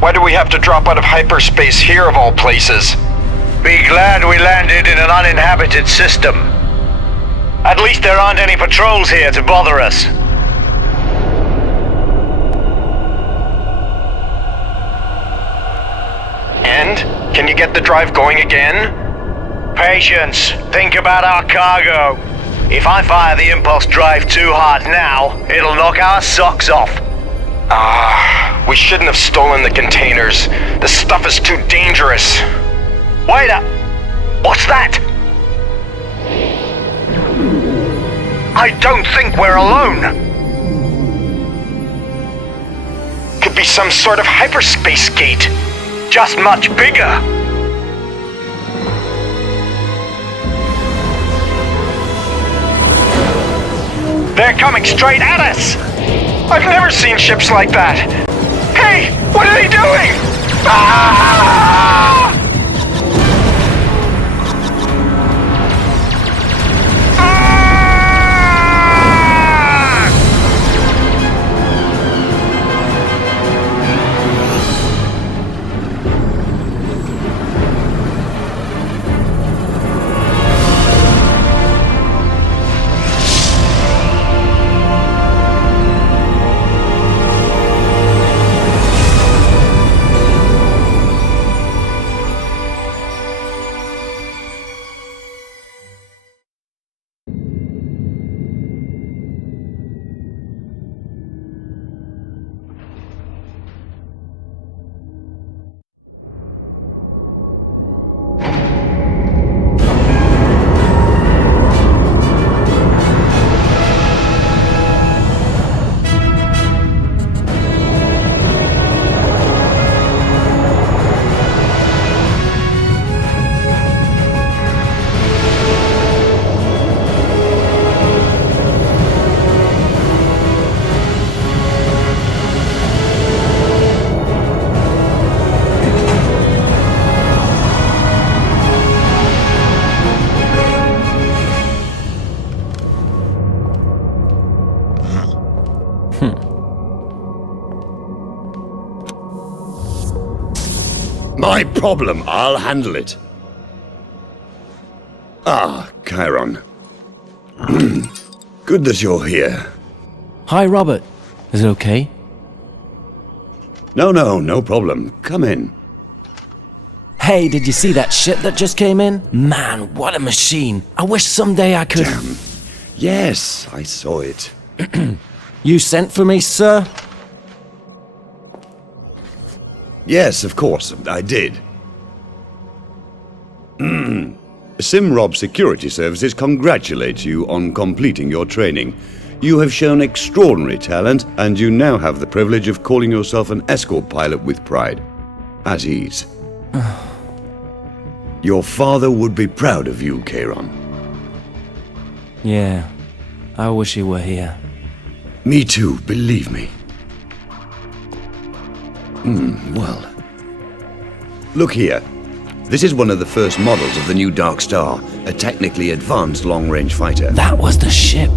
Why do we have to drop out of hyperspace here of all places? Be glad we landed in an uninhabited system. At least there aren't any patrols here to bother us. And? Can you get the drive going again? Patience. Think about our cargo. If I fire the impulse drive too hard now, it'll knock our socks off. We shouldn't have stolen the containers. The stuff is too dangerous. Wait up! What's that? I don't think we're alone. Could be some sort of hyperspace gate. Just much bigger. They're coming straight at us! I've never seen ships like that. Hey, what are they doing? Ah! My problem, I'll handle it. Ah, Chiron. Good that you're here. Hi, Robert. Is it okay? No problem. Come in. Hey, did you see that ship that just came in? Man, what a machine. I wish someday I could... Damn. Yes, I saw it. You sent for me, sir? Yes, of course, I did. Simrob Security Services congratulates you on completing your training. You have shown extraordinary talent, and you now have the privilege of calling yourself an escort pilot with pride. At ease. Your father would be proud of you, Chiron. Yeah, I wish he were here. Me too, believe me. Well. Look here. This is one of the first models of the new DarkStar, a technically advanced long-range fighter. That was the ship.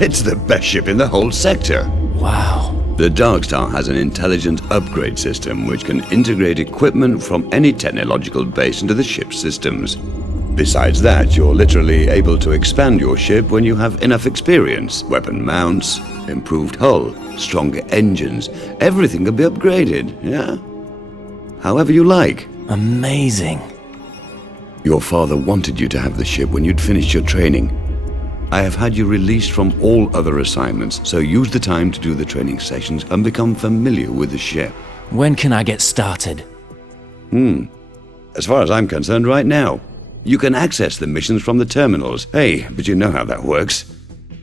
It's the best ship in the whole sector. Wow. The DarkStar has an intelligent upgrade system which can integrate equipment from any technological base into the ship's systems. Besides that, you're literally able to expand your ship when you have enough experience. Weapon mounts, improved hull, stronger engines, everything can be upgraded, yeah? However you like. Amazing. Your father wanted you to have the ship when you'd finished your training. I have had you released from all other assignments, so use the time to do the training sessions and become familiar with the ship. When can I get started? As far as I'm concerned right now. You can access the missions from the terminals. Hey, but you know how that works.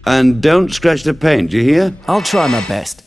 And don't scratch the paint, do you hear? I'll try my best.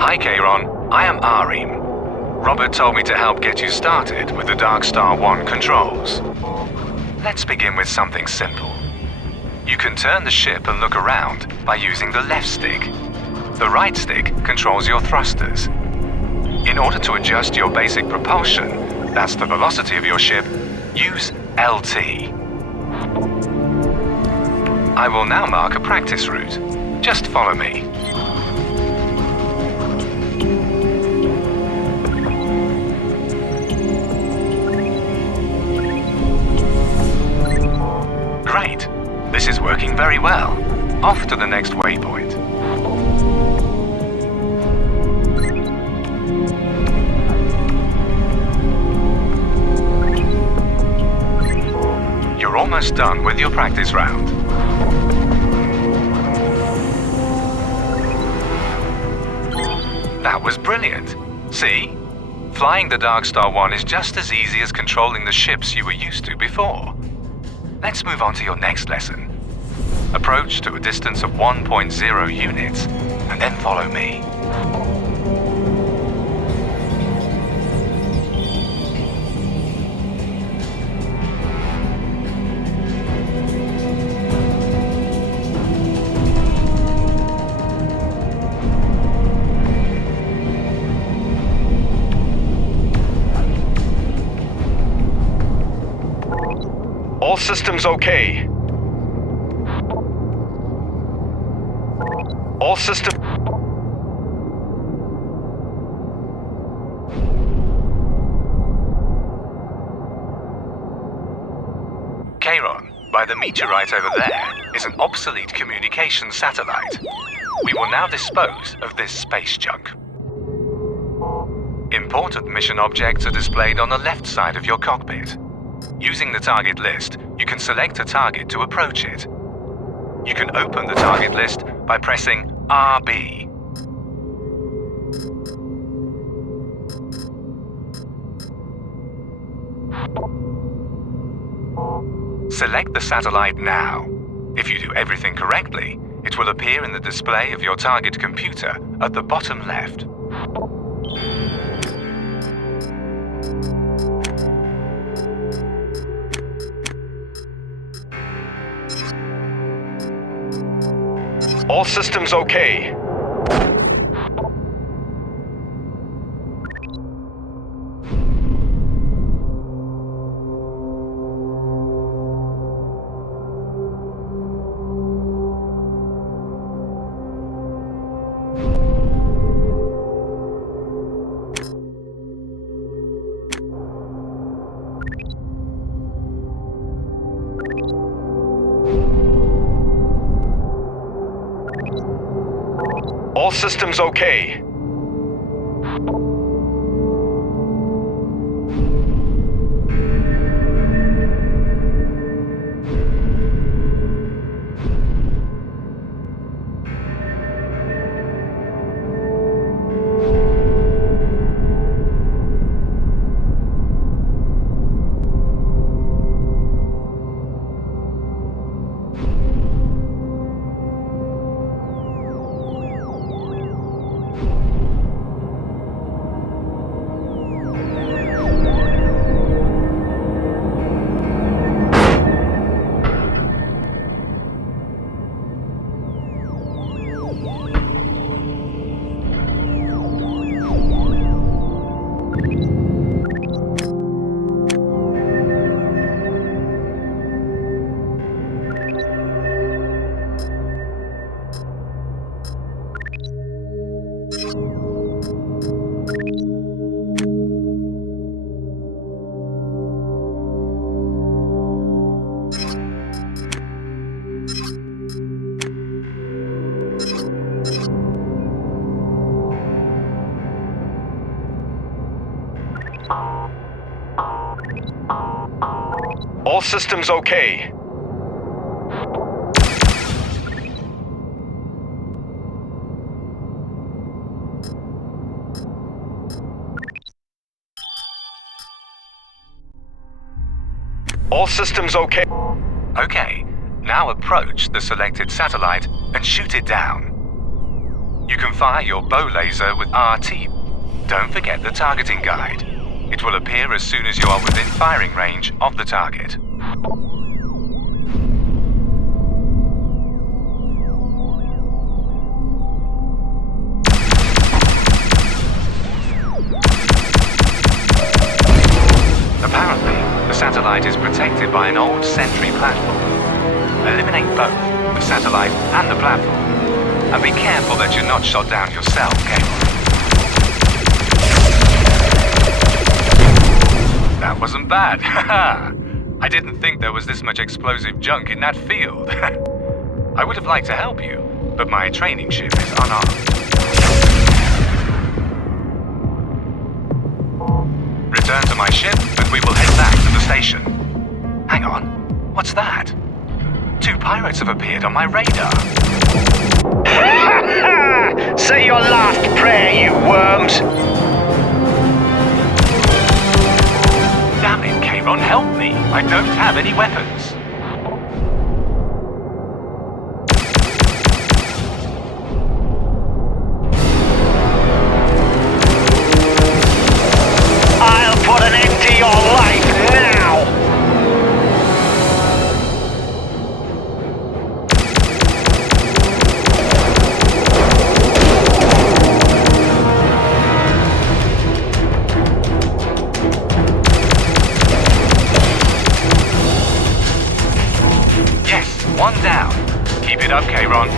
Hi, Kayron. I am Arim. Robert told me to help get you started with the DarkStar One controls. Let's begin with something simple. You can turn the ship and look around by using the left stick. The right stick controls your thrusters. In order to adjust your basic propulsion, that's the velocity of your ship, use LT. I will now mark a practice route. Just follow me. Great. This is working very well. Off to the next waypoint. You're almost done with your practice round. That was brilliant. See? Flying the DarkStar One is just as easy as controlling the ships you were used to before. Let's move on to your next lesson. Approach to a distance of 1.0 units, and then follow me. All systems okay. All systems... Kayron, by the meteorite over there is an obsolete communications satellite. We will now dispose of this space junk. Important mission objects are displayed on the left side of your cockpit. Using the target list, you can select a target to approach it. You can open the target list by pressing RB. Select the satellite now. If you do everything correctly, it will appear in the display of your target computer at the bottom left. All systems okay. All systems okay. All systems okay. All systems okay. Okay, now approach the selected satellite and shoot it down. You can fire your bow laser with RT. Don't forget the targeting guide. It will appear as soon as you are within firing range of the target. Apparently, the satellite is protected by an old sentry platform. Eliminate both, the satellite and the platform. And be careful that you're not shot down yourself, Cameron. That wasn't bad, haha! I didn't think there was this much explosive junk in that field. I would have liked to help you, but my training ship is unarmed. Return to my ship, and we will head back to the station. Hang on, what's that? 2 pirates have appeared on my radar. Say your last prayer, you worms! Damn it, Kayron, help me! I don't have any weapons. I'll put an end to your life now! Yes, 1 down. Keep it up, Kayron.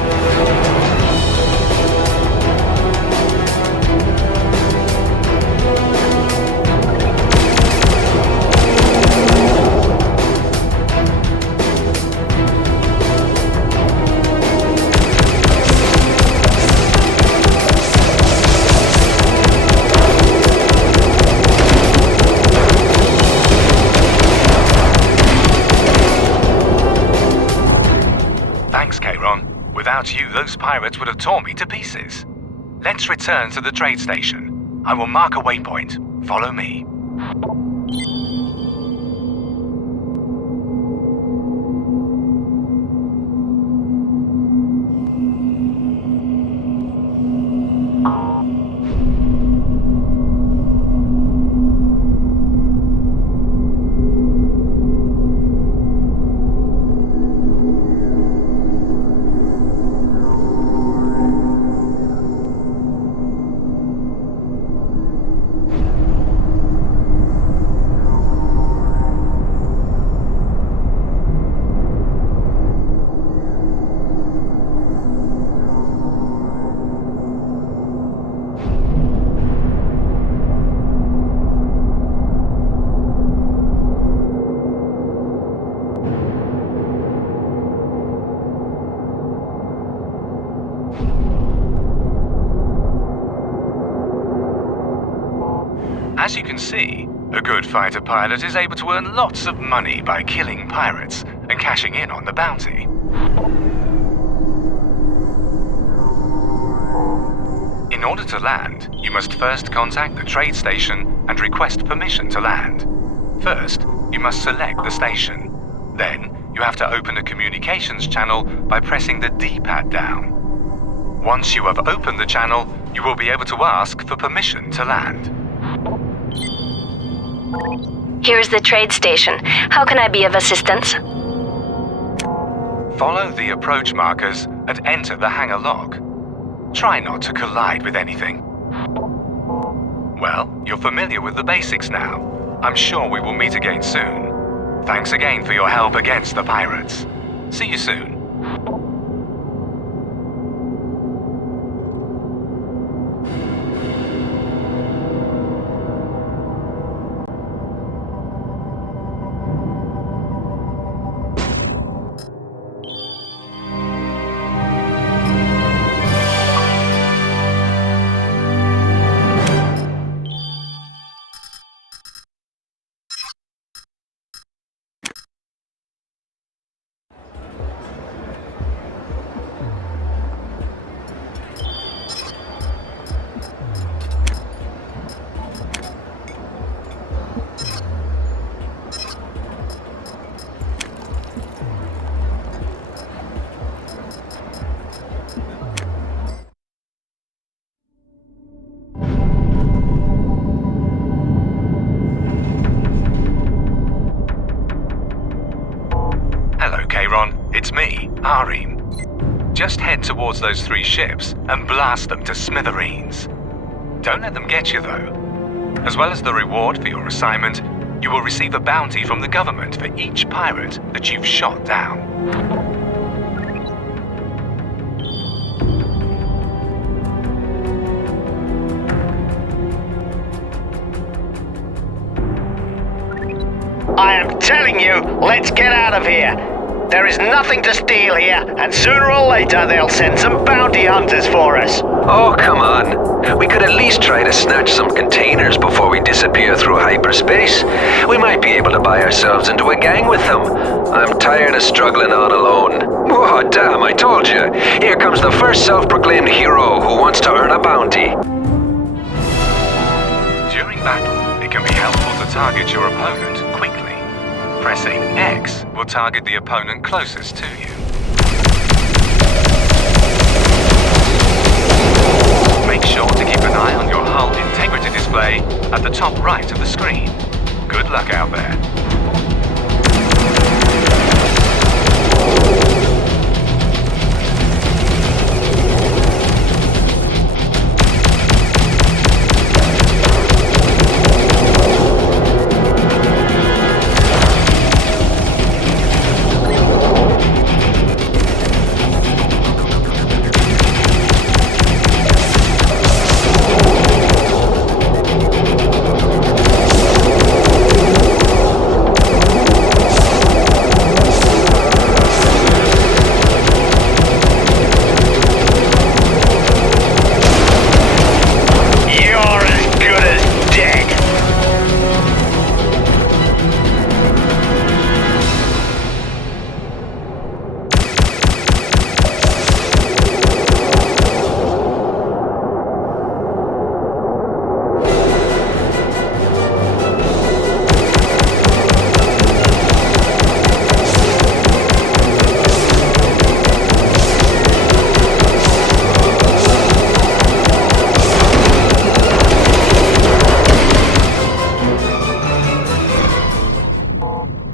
Thanks, Kayron. Without you, those pirates would have torn me to pieces. Let's return to the trade station. I will mark a waypoint. Follow me. As you can see, a good fighter pilot is able to earn lots of money by killing pirates and cashing in on the bounty. In order to land, you must first contact the trade station and request permission to land. First, you must select the station. Then, you have to open a communications channel by pressing the D-pad down. Once you have opened the channel, you will be able to ask for permission to land. Here's the trade station. How can I be of assistance? Follow the approach markers and enter the hangar lock. Try not to collide with anything. Well, you're familiar with the basics now. I'm sure we will meet again soon. Thanks again for your help against the pirates. See you soon. That's me, Arim. Just head towards those 3 ships and blast them to smithereens. Don't let them get you, though. As well as the reward for your assignment, you will receive a bounty from the government for each pirate that you've shot down. I am telling you, let's get out of here. There is nothing to steal here, and sooner or later they'll send some bounty hunters for us. Oh, come on. We could at least try to snatch some containers before we disappear through hyperspace. We might be able to buy ourselves into a gang with them. I'm tired of struggling on alone. Oh, damn, I told you. Here comes the first self-proclaimed hero who wants to earn a bounty. During battle, it can be helpful to target your opponent quickly. Pressing X will target the opponent closest to you. Make sure to keep an eye on your hull integrity display at the top right of the screen. Good luck out there.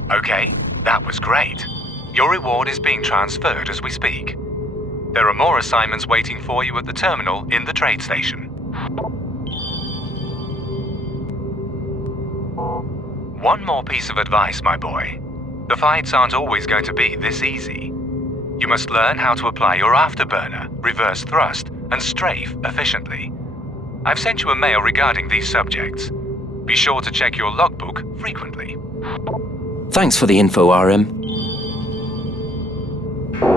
Okay, that was great. Your reward is being transferred as we speak. There are more assignments waiting for you at the terminal in the trade station. One more piece of advice, my boy. The fights aren't always going to be this easy. You must learn how to apply your afterburner, reverse thrust, and strafe efficiently. I've sent you a mail regarding these subjects. Be sure to check your logbook frequently. Thanks for the info, RM.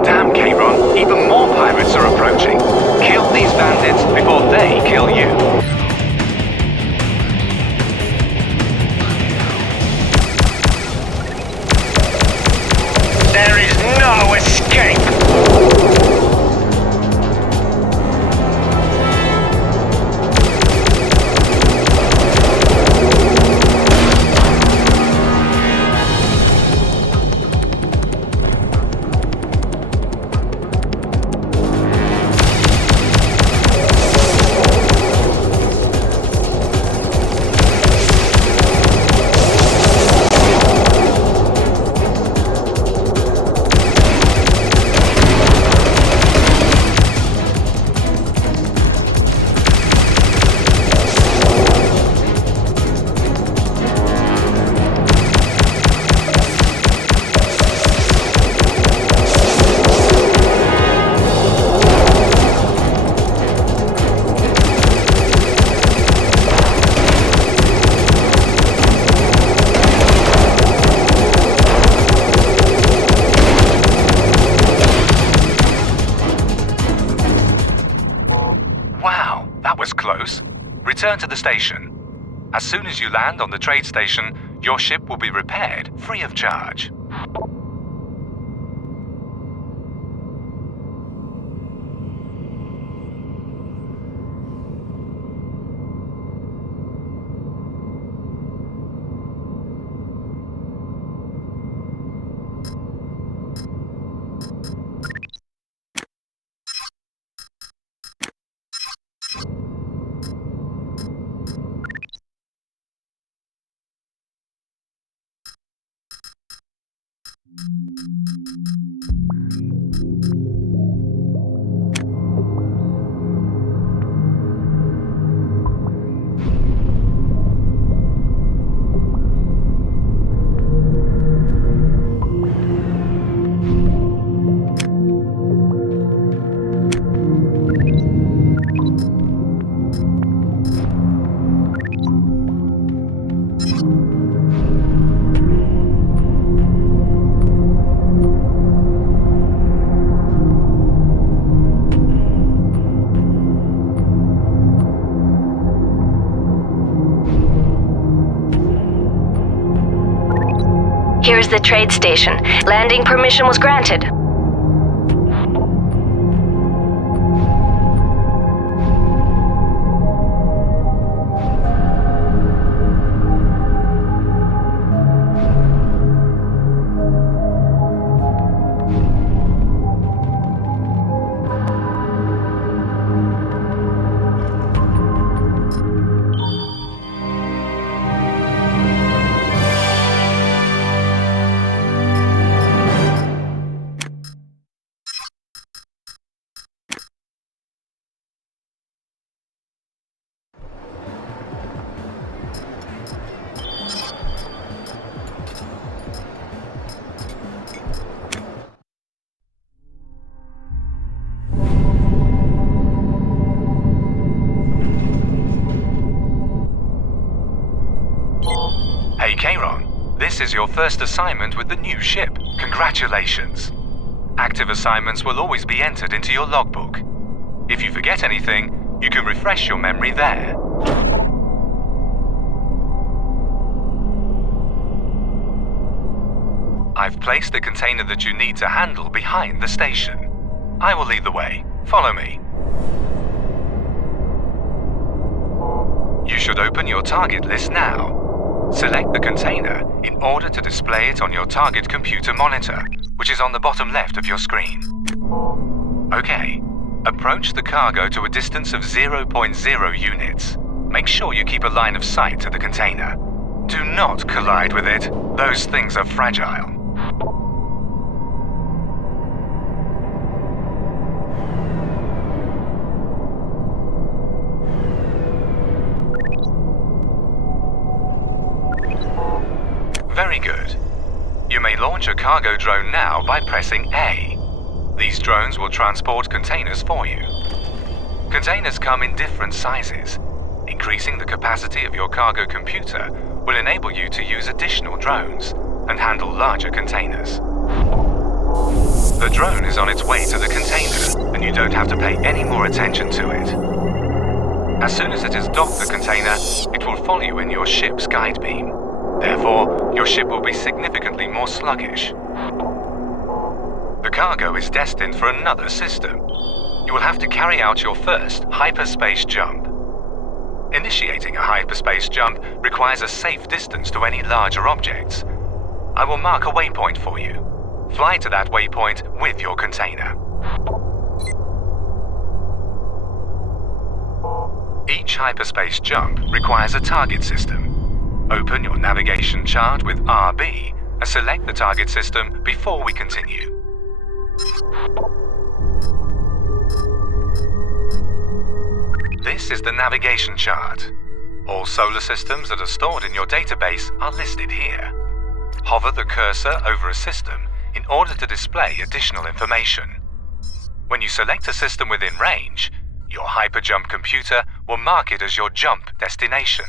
Damn, Kayron, even more pirates are approaching. Kill these bandits before they kill you. There is no escape! Wow, that was close. Return to the station. As soon as you land on the trade station, your ship will be repaired free of charge. Here's the trade station. Landing permission was granted. Hey Charon, this is your first assignment with the new ship. Congratulations. Active assignments will always be entered into your logbook. If you forget anything, you can refresh your memory there. I've placed the container that you need to handle behind the station. I will lead the way. Follow me. You should open your target list now. Select the container in order to display it on your target computer monitor, which is on the bottom left of your screen. Okay. Approach the cargo to a distance of 0.0 units. Make sure you keep a line of sight to the container. Do not collide with it. Those things are fragile. Very good. You may launch a cargo drone now by pressing A. These drones will transport containers for you. Containers come in different sizes. Increasing the capacity of your cargo computer will enable you to use additional drones and handle larger containers. The drone is on its way to the container, and you don't have to pay any more attention to it. As soon as it has docked the container, it will follow you in your ship's guide beam. Therefore, your ship will be significantly more sluggish. The cargo is destined for another system. You will have to carry out your first hyperspace jump. Initiating a hyperspace jump requires a safe distance to any larger objects. I will mark a waypoint for you. Fly to that waypoint with your container. Each hyperspace jump requires a target system. Open your navigation chart with RB and select the target system before we continue. This is the navigation chart. All solar systems that are stored in your database are listed here. Hover the cursor over a system in order to display additional information. When you select a system within range, your hyperjump computer will mark it as your jump destination.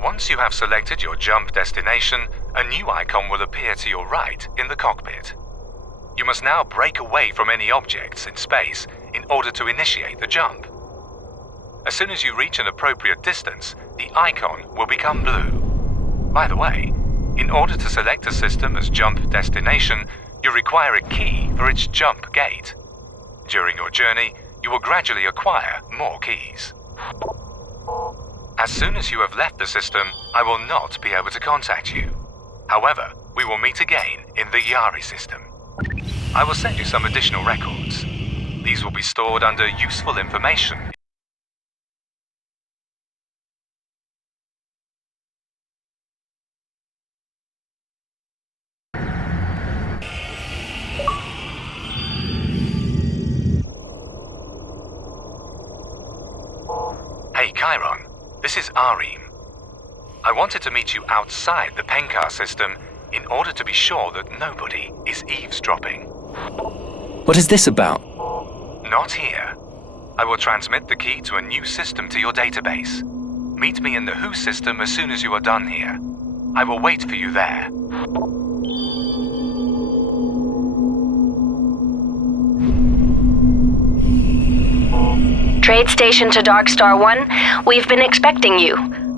Once you have selected your jump destination, a new icon will appear to your right in the cockpit. You must now break away from any objects in space in order to initiate the jump. As soon as you reach an appropriate distance, the icon will become blue. By the way, in order to select a system as jump destination, you require a key for its jump gate. During your journey, you will gradually acquire more keys. As soon as you have left the system, I will not be able to contact you. However, we will meet again in the Yari system. I will send you some additional records. These will be stored under useful information. Hey Chiron. This is Arim. I wanted to meet you outside the Penkar system in order to be sure that nobody is eavesdropping. What is this about? Not here. I will transmit the key to a new system to your database. Meet me in the Who system as soon as you are done here. I will wait for you there. Trade station to DarkStar One. We've been expecting you.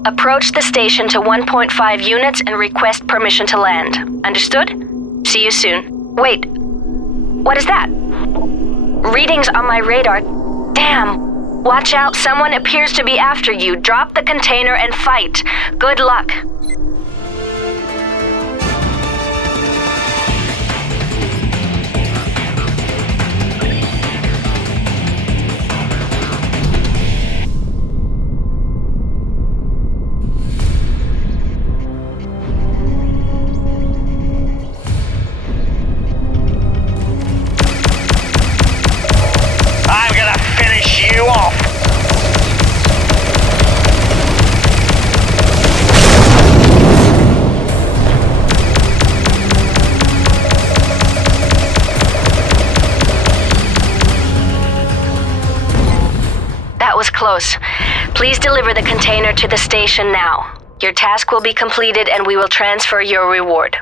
Approach the station to 1.5 units and request permission to land. Understood? See you soon. Wait. What is that? Readings on my radar. Damn. Watch out, someone appears to be after you. Drop the container and fight. Good luck. I'm gonna finish you off! That was close. Please deliver the container to the station now. Your task will be completed and we will transfer your reward.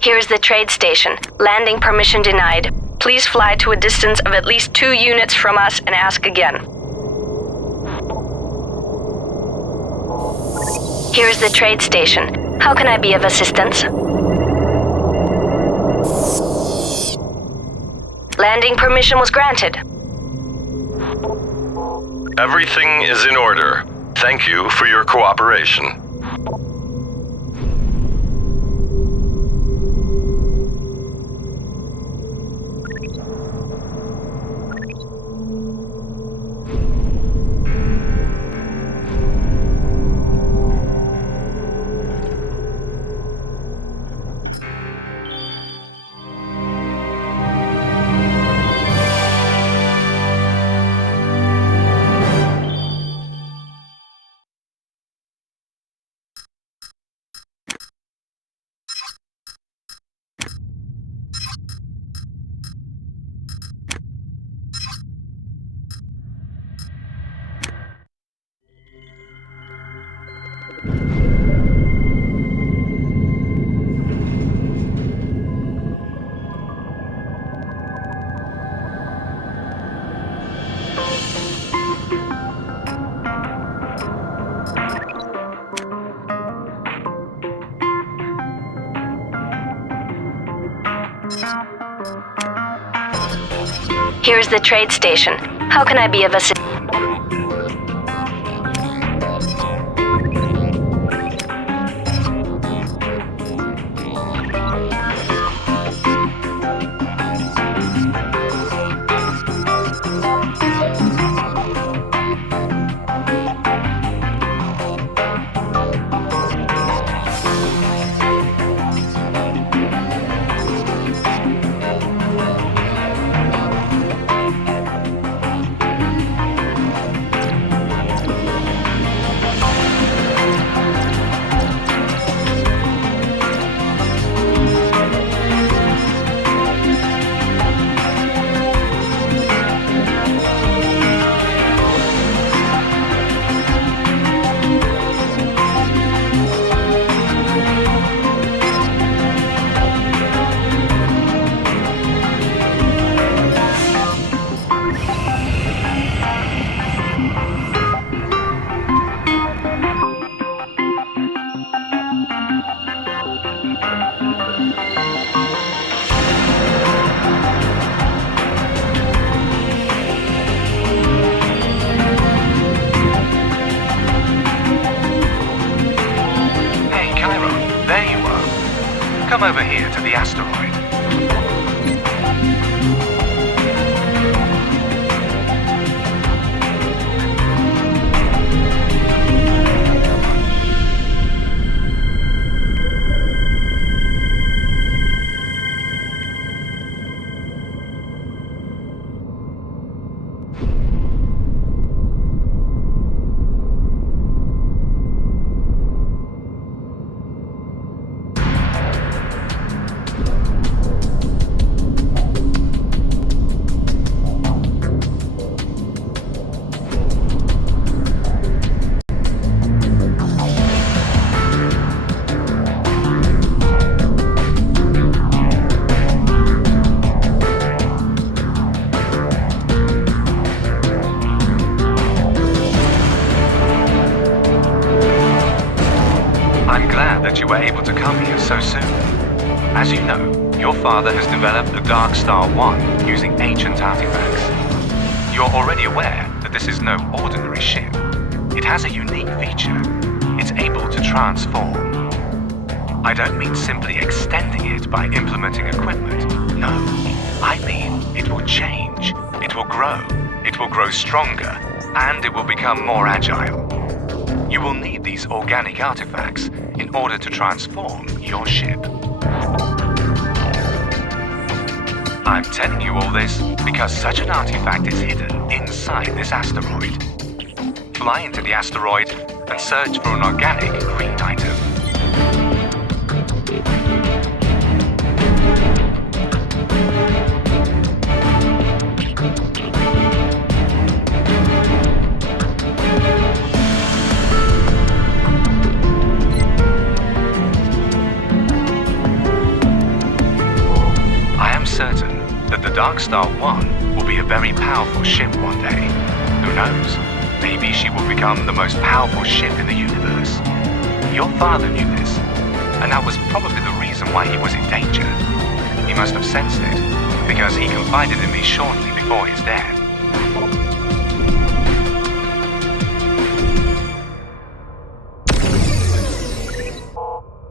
Here's the trade station. Landing permission denied. Please fly to a distance of at least 2 units from us and ask again. Here's the trade station. How can I be of assistance? Landing permission was granted. Everything is in order. Thank you for your cooperation. Here's the trade station. How can I be of assistance? that you were able to come here so soon. As you know, your father has developed the DarkStar One using ancient artifacts. You're already aware that this is no ordinary ship. It has a unique feature. It's able to transform. I don't mean simply extending it by implementing equipment. No, I mean it will change. It will grow. It will grow stronger, and it will become more agile. You will need these organic artifacts in order to transform your ship. I'm telling you all this because such an artifact is hidden inside this asteroid. Fly into the asteroid and search for an organic green item. I am certain that the DarkStar One will be a very powerful ship one day. Who knows? Maybe she will become the most powerful ship in the universe. Your father knew this, and that was probably the reason why he was in danger. He must have sensed it, because he confided in me shortly before his death.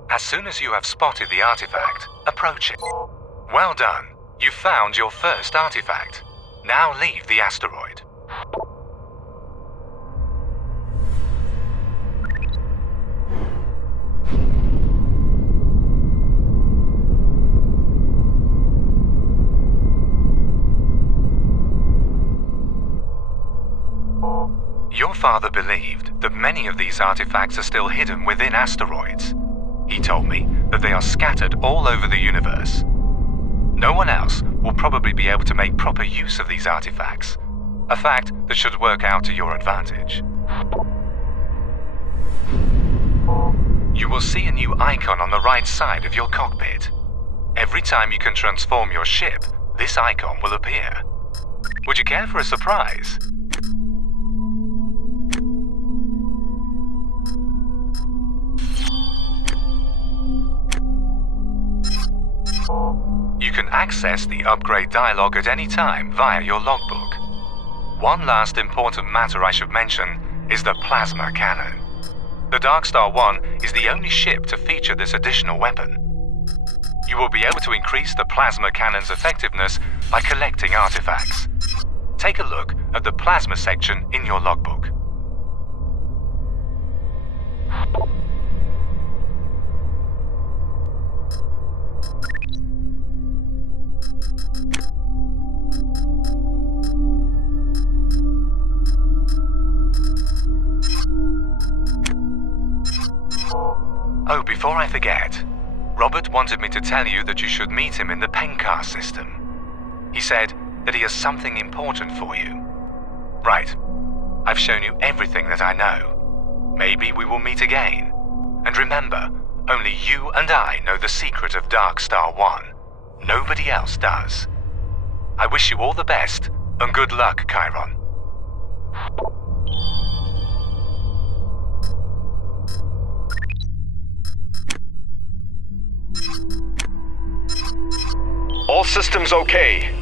As soon as you have spotted the artifact, approach it. Well done. You found your first artifact. Now leave the asteroid. Your father believed that many of these artifacts are still hidden within asteroids. He told me that they are scattered all over the universe. No one else will probably be able to make proper use of these artifacts, a fact that should work out to your advantage. You will see a new icon on the right side of your cockpit. Every time you can transform your ship, this icon will appear. Would you care for a surprise? You can access the upgrade dialogue at any time via your logbook. One last important matter I should mention is the plasma cannon. The DarkStar One is the only ship to feature this additional weapon. You will be able to increase the plasma cannon's effectiveness by collecting artifacts. Take a look at the plasma section in your logbook. Oh, before I forget, Robert wanted me to tell you that you should meet him in the Pencar system. He said that he has something important for you. Right. I've shown you everything that I know. Maybe we will meet again. And remember, only you and I know the secret of DarkStar One. Nobody else does. I wish you all the best, and good luck, Chiron. All systems okay.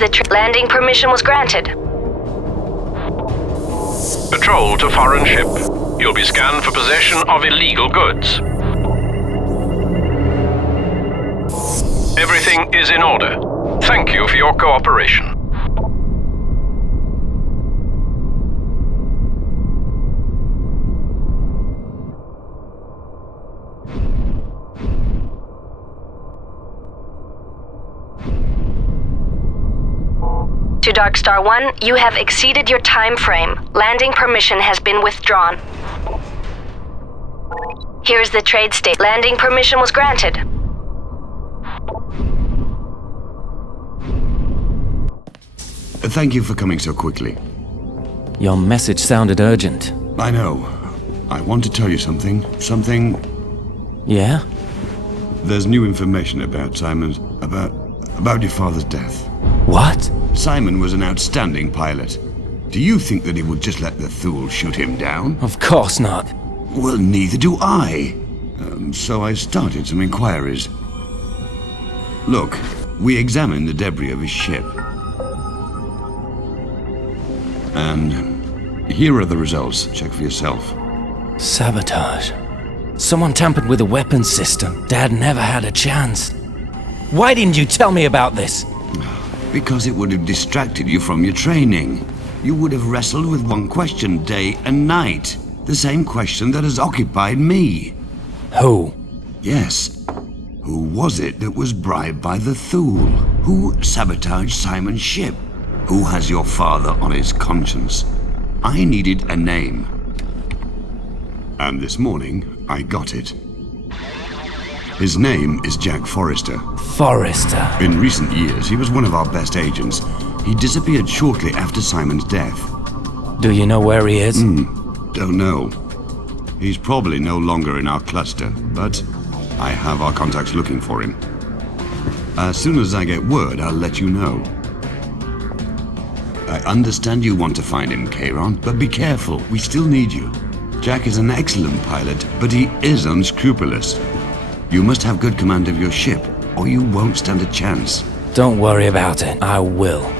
the landing permission was granted. Patrol to foreign ship. You'll be scanned for possession of illegal goods. Everything is in order. Thank you for your cooperation. To DarkStar One, you have exceeded your time frame. Landing permission has been withdrawn. Here's the trade state. Landing permission was granted. Thank you for coming so quickly. Your message sounded urgent. I know. I want to tell you something. Yeah? There's new information about Simon's... about your father's death. What? Simon was an outstanding pilot. Do you think that he would just let the Thule shoot him down? Of course not. Well, neither do I. So I started some inquiries. Look, we examined the debris of his ship. And here are the results. Check for yourself. Sabotage. Someone tampered with the weapons system. Dad never had a chance. Why didn't you tell me about this? Because it would have distracted you from your training. You would have wrestled with one question day and night. The same question that has occupied me. Who? Yes. Who was it that was bribed by the Thule? Who sabotaged Simon's ship? Who has your father on his conscience? I needed a name. And this morning, I got it. His name is Jack Forrester. Forrester. In recent years, he was one of our best agents. He disappeared shortly after Simon's death. Do you know where he is? Don't know. He's probably no longer in our cluster, but I have our contacts looking for him. As soon as I get word, I'll let you know. I understand you want to find him, Charon, but be careful. We still need you. Jack is an excellent pilot, but he is unscrupulous. You must have good command of your ship, or you won't stand a chance. Don't worry about it. I will.